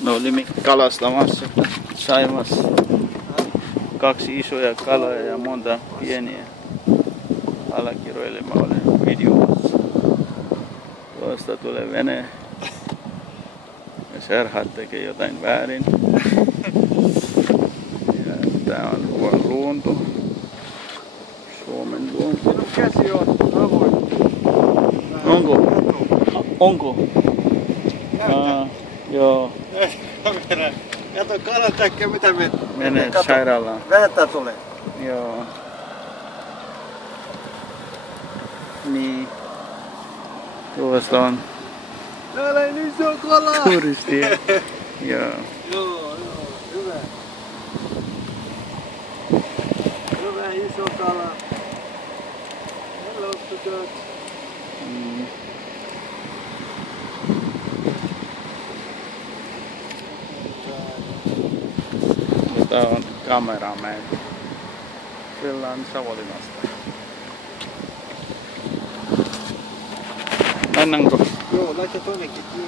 Me olimme kalastamassa, saimassa 2 isoja kaloja ja monta pieniä. Allekirjoille mä olen videomassa. Tuosta tulee vene. Ja Serhat tekee jotain väärin. Ja tää on luonto. Suomen luonto. Minun käsi on avoin. Onko? Onko? Joo. Kato kalan takia mitä me... Menee sairaalaan. Venettä tulee. Joo. Niin. Tuosta on Täällä ei niin iso kala. turistia. Joo. Joo, hyvä. Hyvä iso kala. Hello to God. Tää on kameraman. Fillaan Savonlinnasta. Mennäänkö? Joo, laita tonnekin kiinni.